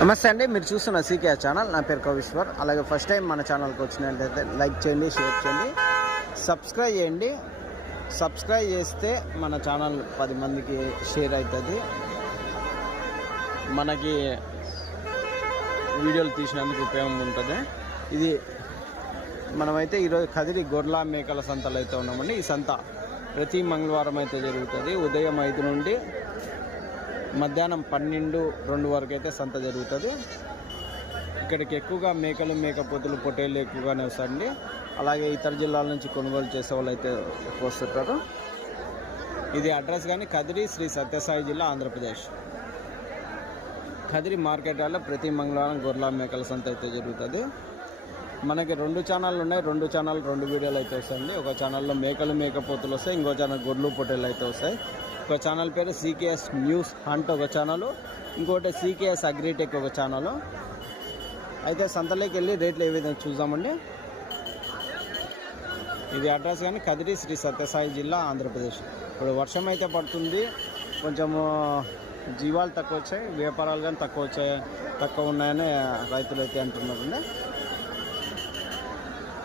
నమస్తే అండి, మీరు చూస్తున్న సీకే ఛానల్. నా పేరు కవిశ్వర్. అలాగే ఫస్ట్ టైం మన ఛానల్కి వచ్చినట్లయితే లైక్ చేయండి, షేర్ చేయండి, సబ్స్క్రైబ్ చేయండి. సబ్స్క్రైబ్ చేస్తే మన ఛానల్ 10 మందికి షేర్ అవుతుంది. మనకి వీడియోలు తీసినందుకు ఉపయోగం ఉంటుంది. ఇది మనమైతే ఈరోజు కదిరి గొర్రెల మేకల సంతలో అయితే ఉన్నామండి. ఈ సంత ప్రతి మంగళవారం అయితే జరుగుతుంది. ఉదయం 5 నుండి మధ్యాహ్నం 12-2 వరకు అయితే సంత జరుగుతుంది. ఇక్కడికి ఎక్కువగా మేకలు, మేకపోతులు, పొట్టేళ్ళు ఎక్కువగానే వస్తాయండి. అలాగే ఇతర జిల్లాల నుంచి కొనుగోలు చేసే వాళ్ళు అయితే ఎక్కువ వస్తుంటారు. ఇది అడ్రస్ కానీ కదిరి శ్రీ సత్యసాయి జిల్లా, ఆంధ్రప్రదేశ్. కదిరి మార్కెట్ వల్ల ప్రతి మంగళవారం గొర్రెల మేకల సంత అయితే జరుగుతుంది. మనకి 2 ఛానళ్ళు ఉన్నాయి. 2 ఛానల్ 2 వీడియోలు అయితే వస్తాయండి. ఒక ఛానల్లో మేకలు, మేకపోతులు వస్తాయి. ఇంకో ఛానల్ గొర్రెలు, పొట్టేళ్ళు అయితే వస్తాయి. ఒక ఛానల్ పేరు సీకేఎస్ న్యూస్ హంట్ ఒక ఛానల్, ఇంకోటి సీకేఎస్ అగ్రిటెక్ ఒక ఛానల్. అయితే సంతలోకి వెళ్ళి రేట్లు ఏ విధంగా చూద్దామండి. ఇది అడ్రస్ కానీ కదిరి శ్రీ సత్యసాయి జిల్లా, ఆంధ్రప్రదేశ్. ఇప్పుడు వర్షం అయితే పడుతుంది, కొంచెము జీవాలు తక్కువ వచ్చాయి, వ్యాపారాలు కానీ తక్కువ ఉన్నాయని రైతులు అయితే అంటున్నారండి.